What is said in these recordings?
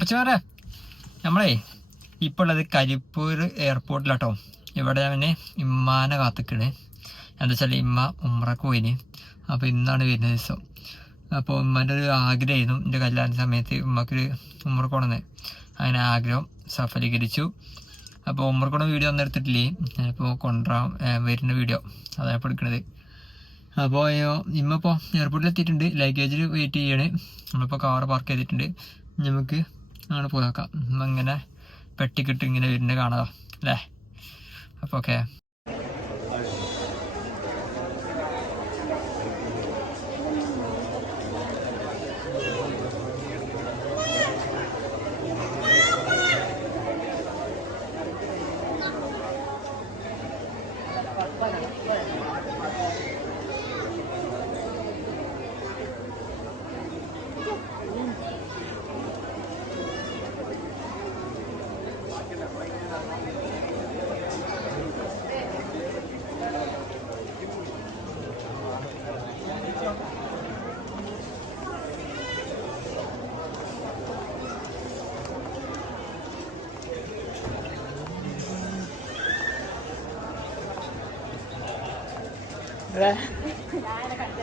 അപ്പച്ചമാരെ നമ്മളേ ഇപ്പോൾ ഉള്ളത് കരിപ്പൂർ എയർപോർട്ടിലാട്ടോ. ഇവിടെ ഞാൻ ഇമ്മാനെ കാത്തിക്കണ്. എന്താ വെച്ചാൽ ഇമ്മ ഉമ്രക്ക് പോയിന്. അപ്പോൾ ഇന്നാണ് വരുന്ന ദിവസം. അപ്പോൾ ഉമ്മന്റെ ഒരു ആഗ്രഹമായിരുന്നു. എന്റെ കല്യാണ സമയത്ത് ഉമ്മക്കൊരു പോകണമെന്ന് അങ്ങനെ ആഗ്രഹം സഫലീകരിച്ചു. അപ്പോൾ ഉമ്മർക്കുള്ള വീഡിയോ ഒന്നും എടുത്തിട്ടില്ലേ? അപ്പോൾ കൊണ്ടുവരാൻ വരുന്ന വീഡിയോ. അതാണ് ഇപ്പോൾ എടുക്കുന്നത് അപ്പോൾ ഇമ്മ ഇപ്പോൾ എയർപോർട്ടിൽ എത്തിയിട്ടുണ്ട് ലഗേജിൽ വെയിറ്റ് ചെയ്യാണ്. നമ്മളിപ്പോൾ കാർ പാർക്ക് ചെയ്തിട്ടുണ്ട്. നമുക്ക് അങ്ങനെ പോയി ഇങ്ങനെ പെട്ടിക്കിട്ട് ഇങ്ങനെ വരുന്നത് കാണാം. അല്ലേ? അപ്പോൾ ഓക്കെ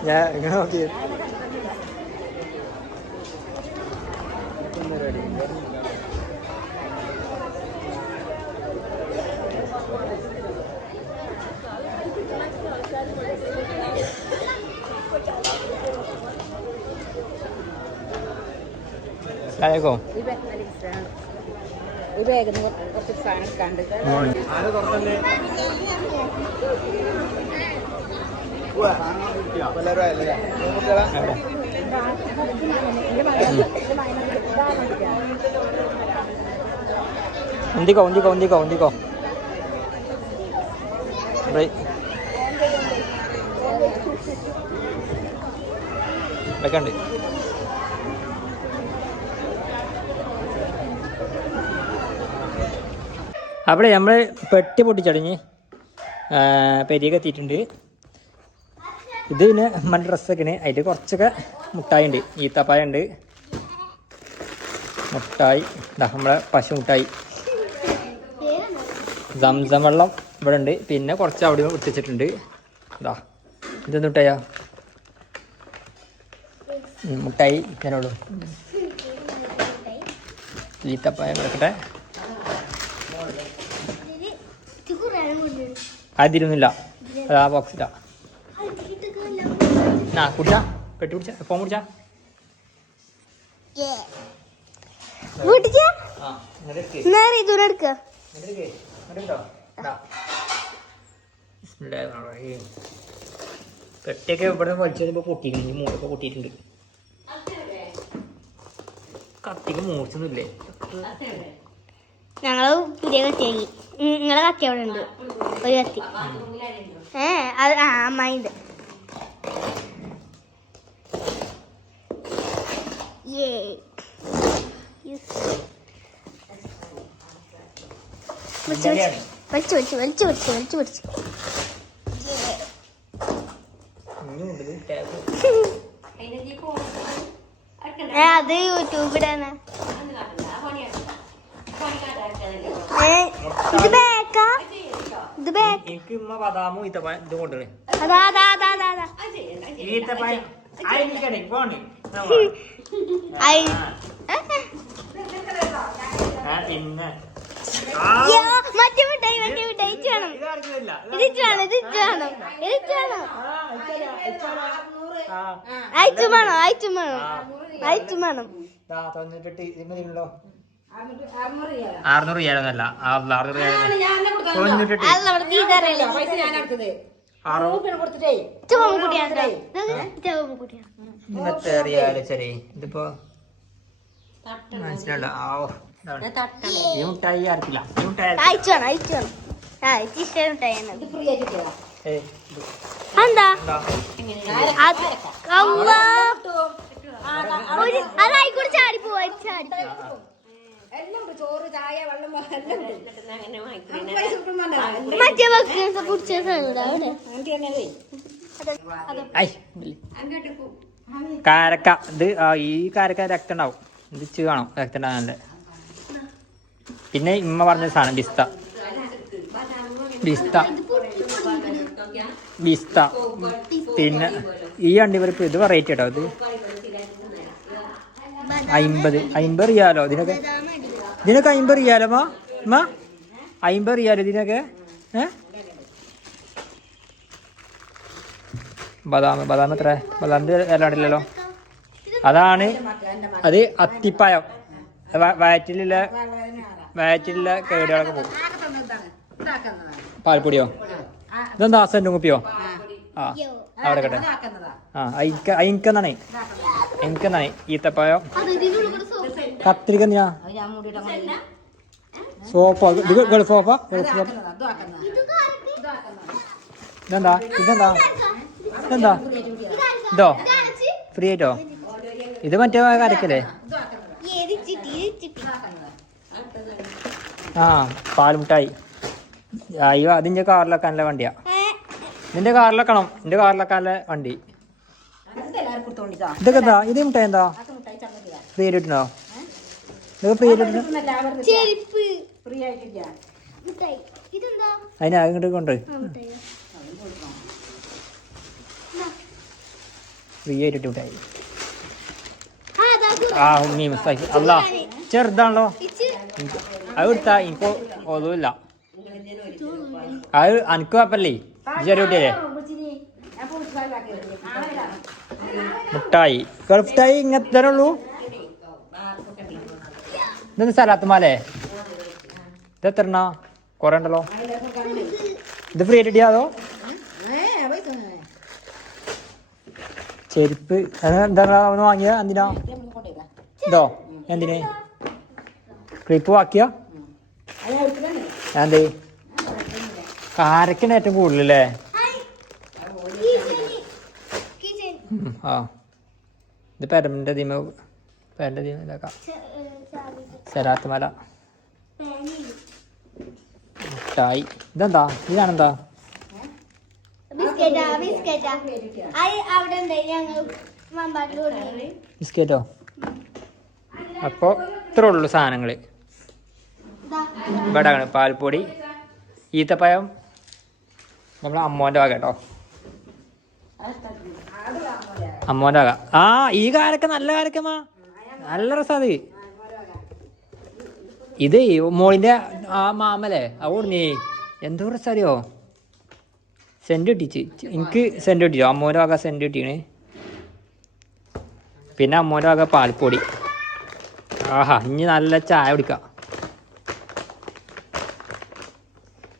ഞാൻ ഇങ്ങനെ നോക്കി അസ്സലാമലൈക്കും ഈ ബാഗിന് കുറച്ച് സാധനം എടുക്കാണ്ട് ഉണ്ടിക്കോ ഉണ്ടിക്കോ ഉണ്ടിക്കോ ബ്രേ- ഇതൊക്കെ ഉണ്ട് അവിടെ നമ്മൾ പെട്ടി പൊട്ടിച്ചടങ്ങി പെരിയൊക്കെ എത്തിയിട്ടുണ്ട് ഇത് പിന്നെ നമ്മുടെ ഡ്രസ്സൊക്കെ അതിൽ കുറച്ചൊക്കെ മുട്ടായി ഉണ്ട് ഈത്തപ്പായ ഉണ്ട് മുട്ടായി നമ്മളെ പശു മുട്ടായി സംസം വെള്ളം ഇവിടെ ഉണ്ട് പിന്നെ കുറച്ച് അവിടെ വിട്ടിച്ചിട്ടുണ്ട് ഇതാ ഇതെന്ത് മുട്ടായാ? മുട്ടായി. ഇങ്ങനെയുള്ളു. ഈത്തപ്പായ കിടക്കട്ടെ. അതിരുന്നില്ല. അതാ ആ ആ കുടിച്ചാ? പെട്ടി കുടിച്ചാ ഫോൺ കുടിച്ചാ. പെട്ടിയൊക്കെ ഇവിടെ വലിച്ചപ്പോ പൊട്ടിയിട്ടുണ്ട്. മൂടൊക്കെ പൊട്ടിയിട്ടുണ്ട്. കത്തിക്ക് മൂർച്ചൊന്നുമില്ലേ ഞങ്ങൾ പുതിയ കത്തിയാക്കി നിങ്ങളെ കത്തി അവിടെ ഉണ്ട്. ഒരു കത്തി. ഏ അത് ആ അമ്മായിണ്ട് Yay. Yes. വലിച്ചു ഇന്നലെയാണ്. വലിച്ചു വലിച്ചു വലിച്ചു വലിച്ചു വലിച്ചു വലിച്ചു ഇനിയുണ്ട് ഇത് ടാബ്. ഏ അത് യൂട്യൂബിലാണ് ഇത് ബേക്കാ ഇത് ബേക്ക് എനിക്ക് ഉമ്മ ബദാമും ഈത്തപ്പായ ഇത് കൊണ്ടുവരണേ അതാ അതാ അതാ അതാ അതാ പിന്നെ മറ്റേ മിഠായി മറ്റേ മിഠായി ഇത് വേണം ഇത് വേണം ഇത് വേണം ഇത് വേണം അയച്ചും വേണം അയച്ചും വേണം അയച്ചും വേണം അറുന്നൂറ് ഏഴൊന്നല്ല അറുന്നൂറ് ഏഴ് തൊണ്ണൂറ്റെട്ട് ഇന്നത്തെ അറിയാലോ ശരി. ഇതിപ്പോ മനസ്സിലല്ല ആ. ഈ മുട്ടായി ആർക്കില്ല? ഈ മുട്ടായി എന്താ? ചാടി പോവാ ചാടി ആ, ഉണ്ട്. ചോറ് ചായ വെള്ളം എല്ലാം ഉണ്ട്. കാരക്ക ഇത് ആ, ഈ കാരക്ക രക്തം ഉണ്ടാവും. ഇത് ഇച്ച് കാണാം വേഗത്തിന്റെ നല്ല പിന്നെ ഇമ്മ പറഞ്ഞ സാധനം ബിസ്ത. ബിസ്ത. ബിസ്ത. പിന്നെ ഈ അണ്ടിപരിപ്പ് ഇത് വെറൈറ്റി കേട്ടോ ഇത് അയിമ്പത് അയിമ്പത് റിയാലോ? ഇതിനൊക്കെ ഇതിനൊക്കെ അമ്പത് റിയാലോ മാ? മാ? അയിമ്പത് റിയാലോ ഇതിനൊക്കെ ഏ? ബദാം ബദാം എത്ര ബദാമിന്റെ വില അതാണ് അത് അത്തിപ്പായം. വയറ്റിലുള്ള വയറ്റിലുള്ള കേടുകളൊക്കെ പോകും. പാൽപ്പൊടിയോ? ഇതെന്താ സെന്റും കുപ്പിയോ? ആ അവിടെ കേട്ടെ. ആ അയിക്ക അയിക്കെന്നാണേ എനിക്കെന്നാണേ ഈത്തപ്പായം അത് ഇതിനുള്ളിൽ കൂടെ സോപ്പ് കത്തിരിക്ക എന്തിനാ? സോപ്പോ. ഇത് ഗൾഫ് സോപ്പാ? Gulf soap. ഇത് കാരക്ക് ഇതെന്താ? ഇതെന്താ? ഇതെന്താ? ഇതോ? ഫ്രീ ആയിട്ടോ? ഇത് മറ്റേ കരക്കല്ലേ ആ പാൽമുട്ടായി. അയ്യോ അതിന്റെ കാറിലൊക്കെ നല്ല വണ്ടിയാ. നിന്റെ കാറിലൊക്കണം നിന്റെ കാറിലൊക്കെ വണ്ടി. ഇതൊക്കെ എന്താ? ഇത് മുട്ടായി എന്താ? ഫ്രീ ആയിട്ട് അതിനെ അങ്ങോട്ട് കൊണ്ട് ഫ്രീ ആയിട്ട് മിഠായി ആ ഉമ്മി മിസ്സാക്കി. അല്ല ചെറുതാണല്ലോ. അത് എടുത്താ എനിക്ക് ഒതുമില്ല അത് അനക്ക് വാപ്പല്ലേ? ചെറിയ കുട്ടിയല്ലേ? മുട്ടായി. മിഠായി ഇങ്ങനത്തെ തന്നെ ഉള്ളൂ. ഇതൊന്ന് സലാത്തുമാലേ ഇത് എത്ര എണ്ണ? കുറേ ഉണ്ടല്ലോ. ഇത് ഫ്രീ ആയിട്ട് അതോ? ചെരുപ്പ്. എന്താ ഒന്ന് വാങ്ങിയ എന്തിനാ? ഇതോ? എന്തിന്? ക്ലിപ്പ് വാക്കിയ? എന്തേ കാരക്കാണ് ഏറ്റവും കൂടുതലല്ലേ അല്ലേ ആ. ഇത് പെരമിന്റെ തീമ പെരന്റെ തീമ ഇതാക്കാം സെരാത്ത് മല മുട്ടായി ഇതെന്താ? ഇതാണെന്താ? ബിസ്ക്കറ്റാ അപ്പോൾ ഇത്രേ ഉള്ളൂ സാധനങ്ങൾ ഇവിടെ പാൽപ്പൊടി ഈത്തപ്പഴം നമ്മളെ അമ്മോന്റെ വക കേട്ടോ അമ്മോന്റെ വക. ആ ഈ കാരക്ക നല്ല കാരക്കമ്മാ നല്ല രസാത് ഇത് മോളിന്റെ ആ മാമല്ലേ? ആ ഓടുന്നേ. എന്തോ രസറിയോ സെന്റ് കിട്ടിച്ച് എനിക്ക് സെന്റ് കിട്ടിച്ചു അമ്മോന്റെ വക സെന്റ് കിട്ടിയാണ് പിന്നെ അമ്മോന്റെ വക പാൽപ്പൊടി. ആഹാ ഇനി നല്ല ചായ കുടിക്കാം.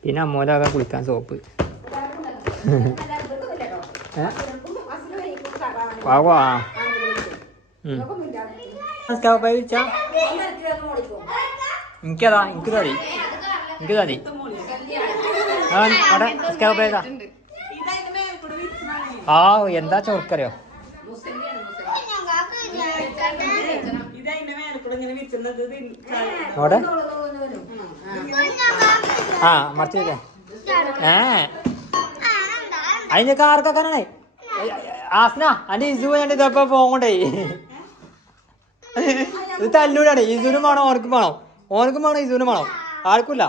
പിന്നെ അമ്മോന്റെ വക കുളിക്കാൻ സോപ്പ്. ഏ? ആ. സ്റ്റവ് പൈ വിളിച്ചാ? എനിക്കതാ എനിക്ക് തടി. എനിക്ക് തടി. അവിടെ സ്റ്റവ് പൈതാ ആ എന്താ ചോർക്കറിയോ? അവിടെ? ആ മറിച്ച് വെക്കേ ഏ? അതിനൊക്കെ ആർക്കൊക്കെ ആസ്ന അന്റെ ഇസു ഞാൻ ഇതപ്പോ പോകണ്ടേ ഇത് തല്ലൂരാണ്. ഇസുനും വേണം ഓർക്കും വേണം. ഓർക്കും വേണം ഇസുനും വേണം. ആർക്കുമില്ല